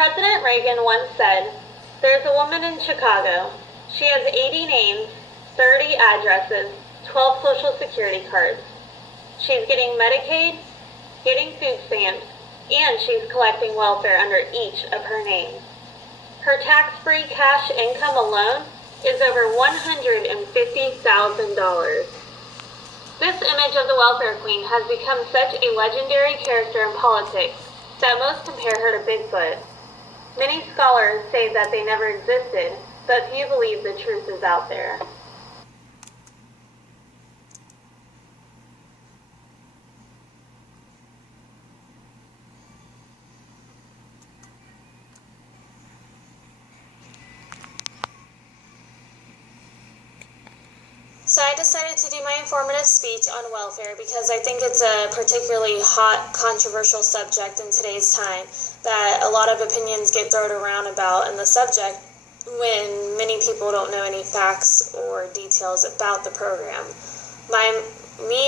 President Reagan once said, "There's a woman in Chicago. She has 80 names, 30 addresses, 12 Social Security cards. She's getting Medicaid, getting food stamps, and she's collecting welfare under each of her names. Her tax-free cash income alone is over $150,000. This image of the welfare queen has become such a legendary character in politics that most compare her to Bigfoot. Many scholars say that they never existed, but few believe the truth is out there." So I decided to do my informative speech on welfare because I think it's a particularly hot, controversial subject in today's time that a lot of opinions get thrown around about in the subject when many people don't know any facts or details about the program.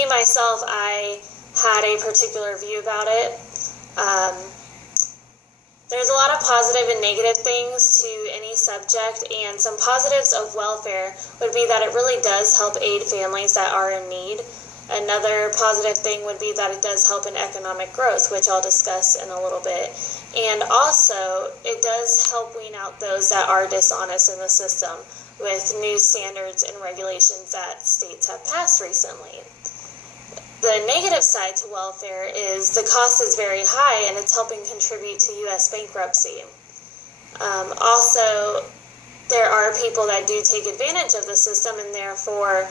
Myself, I had a particular view about it. There's a lot of positive and negative things to any subject, and some positives of welfare would be that it really does help aid families that are in need. Another positive thing would be that it does help in economic growth, which I'll discuss in a little bit. And also, it does help wean out those that are dishonest in the system with new standards and regulations that states have passed recently. The negative side to welfare is the cost is very high, and it's helping contribute to U.S. bankruptcy. Also, there are people that do take advantage of the system, and therefore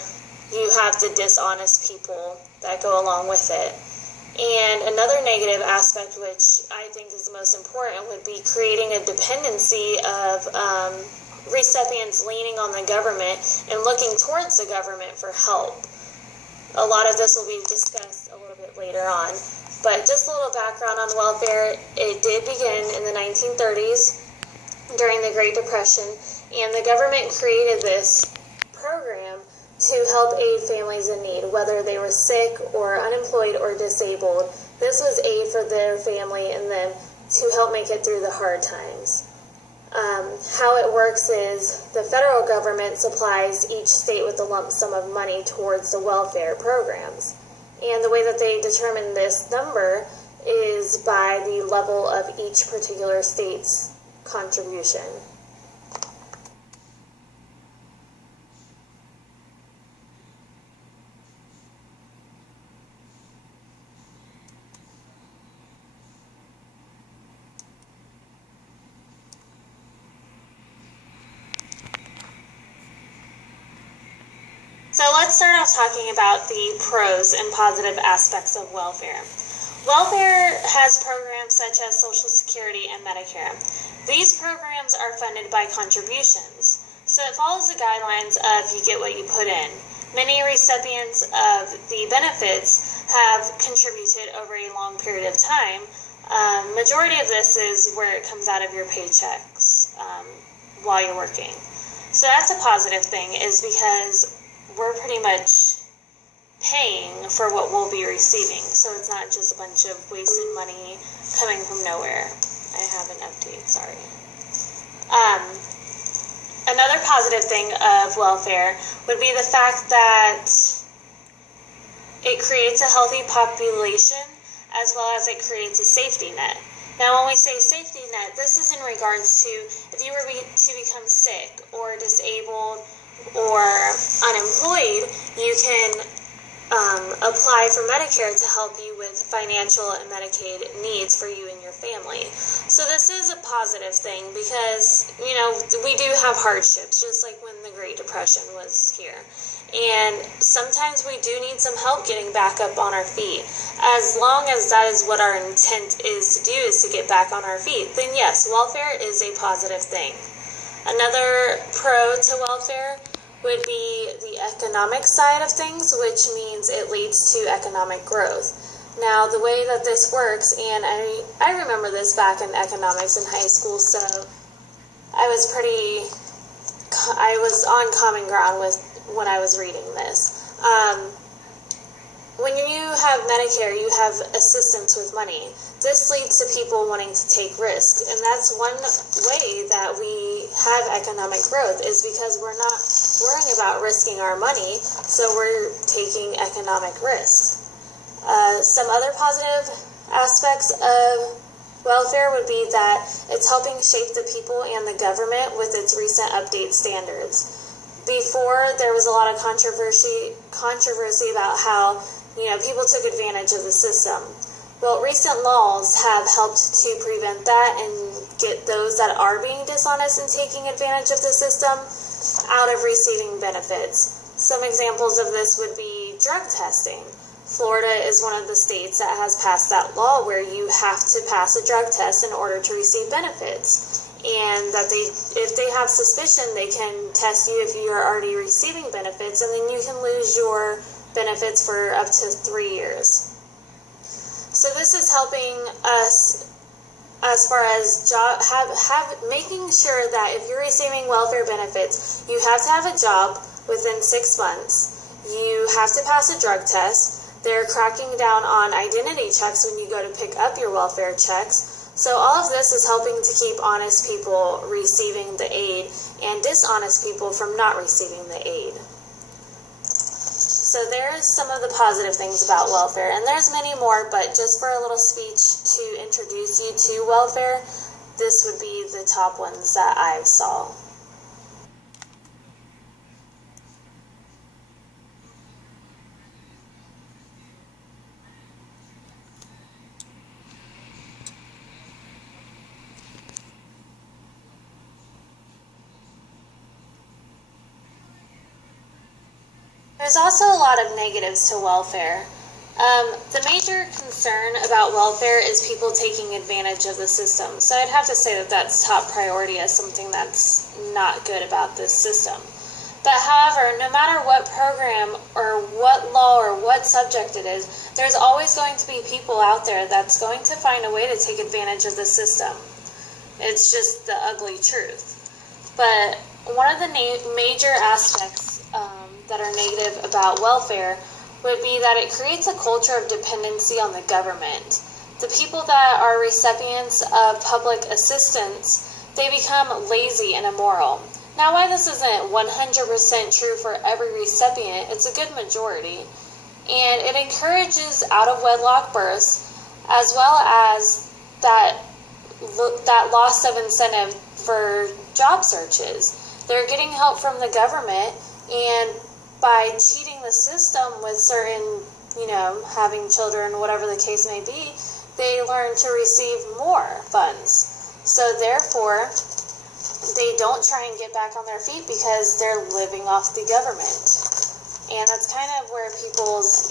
you have the dishonest people that go along with it. And another negative aspect, which I think is the most important, would be creating a dependency of recipients leaning on the government and looking towards the government for help. A lot of this will be discussed a little bit later on. But just a little background on welfare. It did begin in the 1930s during the Great Depression, and the government created this program to help aid families in need, whether they were sick or unemployed or disabled. This was aid for their family and them to help make it through the hard times. How it works is the federal government supplies each state with a lump sum of money towards the welfare programs. And the way that they determine this number is by the level of each particular state's contribution. So let's start off talking about the pros and positive aspects of welfare. Welfare has programs such as Social Security and Medicare. These programs are funded by contributions, so it follows the guidelines of you get what you put in. Many recipients of the benefits have contributed over a long period of time. Majority of this is where it comes out of your paychecks while you're working. So that's a positive thing, is because we're pretty much paying for what we'll be receiving. So it's not just a bunch of wasted money coming from nowhere. I have an update, sorry. Another positive thing of welfare would be the fact that it creates a healthy population as well as it creates a safety net. Now, when we say safety net, this is in regards to if you were to become sick or disabled or unemployed, you can apply for Medicare to help you with financial and Medicaid needs for you and your family. So this is a positive thing because, you know, we do have hardships, just like when the Great Depression was here. And sometimes we do need some help getting back up on our feet. As long as that is what our intent is to do, is to get back on our feet, then yes, welfare is a positive thing. Another pro to welfare would be the economic side of things, which means it leads to economic growth. Now, the way that this works, and I remember this back in economics in high school, so I was on common ground with when I was reading this. when you have Medicare, you have assistance with money. This leads to people wanting to take risks, and that's one way that we have economic growth, is because we're not worrying about risking our money, so we're taking economic risks. Some other positive aspects of welfare would be that it's helping shape the people and the government with its recent update standards. Before, there was a lot of controversy about how people took advantage of the system. Well, recent laws have helped to prevent that and get those that are being dishonest and taking advantage of the system out of receiving benefits. Some examples of this would be drug testing. Florida is one of the states that has passed that law where you have to pass a drug test in order to receive benefits. And that if they have suspicion, they can test you if you are already receiving benefits, and then you can lose your benefits for up to 3 years. So this is helping us as far as making sure that if you're receiving welfare benefits, you have to have a job within 6 months. You have to pass a drug test. They're cracking down on identity checks when you go to pick up your welfare checks. So all of this is helping to keep honest people receiving the aid and dishonest people from not receiving the aid. So there's some of the positive things about welfare, and there's many more, but just for a little speech to introduce you to welfare, this would be the top ones that I saw. There's also a lot of negatives to welfare. The major concern about welfare is people taking advantage of the system. So I'd have to say that that's top priority as something that's not good about this system. But however, no matter what program or what law or what subject it is, there's always going to be people out there that's going to find a way to take advantage of the system. It's just the ugly truth. But one of the major aspects that are negative about welfare would be that it creates a culture of dependency on the government. The people that are recipients of public assistance, they become lazy and immoral. Now, why this isn't 100% true for every recipient, it's a good majority. And it encourages out-of-wedlock births, as well as that loss of incentive for job searches. They're getting help from the government, and by cheating the system with certain, having children, whatever the case may be, they learn to receive more funds. So therefore, they don't try and get back on their feet because they're living off the government. And that's kind of where people's,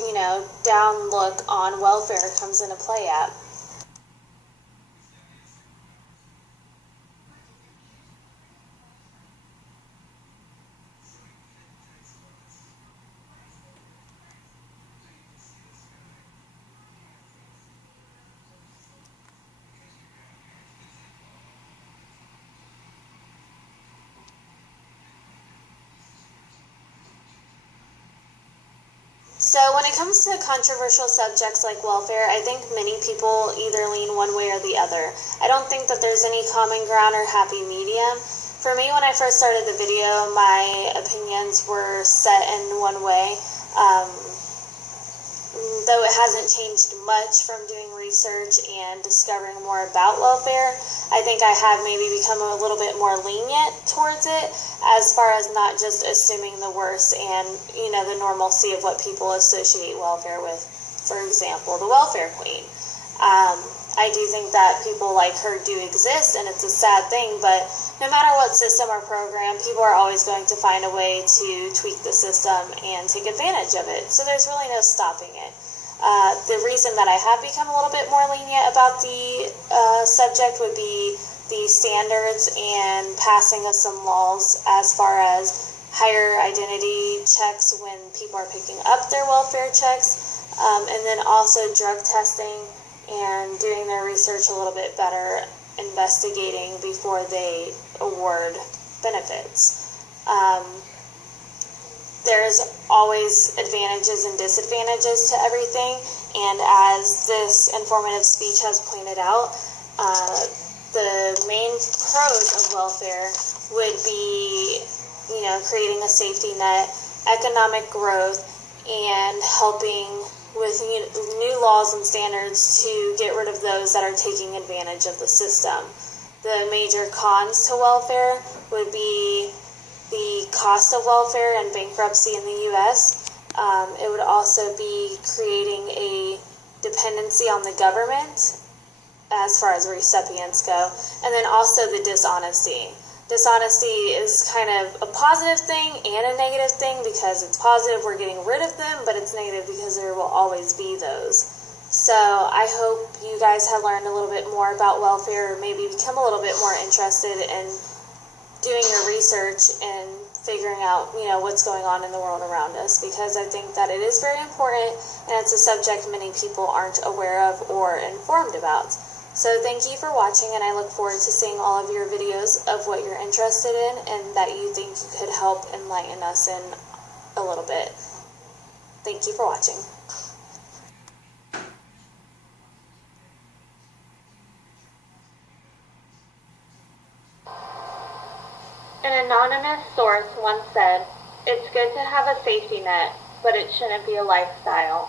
down look on welfare comes into play at. So when it comes to controversial subjects like welfare, I think many people either lean one way or the other. I don't think that there's any common ground or happy medium. For me, when I first started the video, my opinions were set in one way. Though it hasn't changed much from doing research and discovering more about welfare, I think I have maybe become a little bit more lenient towards it, as far as not just assuming the worst and, the normalcy of what people associate welfare with. For example, the welfare queen. I do think that people like her do exist, and it's a sad thing, but no matter what system or program, people are always going to find a way to tweak the system and take advantage of it. So there's really no stopping it. The reason that I have become a little bit more lenient about the subject would be the standards and passing of some laws as far as higher identity checks when people are picking up their welfare checks, and then also drug testing and doing their research a little bit better, investigating before they award benefits. there's always advantages and disadvantages to everything, and as this informative speech has pointed out, the main pros of welfare would be, creating a safety net, economic growth, and helping with new laws and standards to get rid of those that are taking advantage of the system. The major cons to welfare would be the cost of welfare and bankruptcy in the U.S. It would also be creating a dependency on the government as far as recipients go, and then also the dishonesty. Dishonesty is kind of a positive thing and a negative thing, because it's positive we're getting rid of them, but it's negative because there will always be those. So I hope you guys have learned a little bit more about welfare, or maybe become a little bit more interested in doing your research and figuring out, what's going on in the world around us, because I think that it is very important, and it's a subject many people aren't aware of or informed about. So thank you for watching, and I look forward to seeing all of your videos of what you're interested in and that you think you could help enlighten us in a little bit. Thank you for watching. An anonymous source once said, "It's good to have a safety net, but it shouldn't be a lifestyle."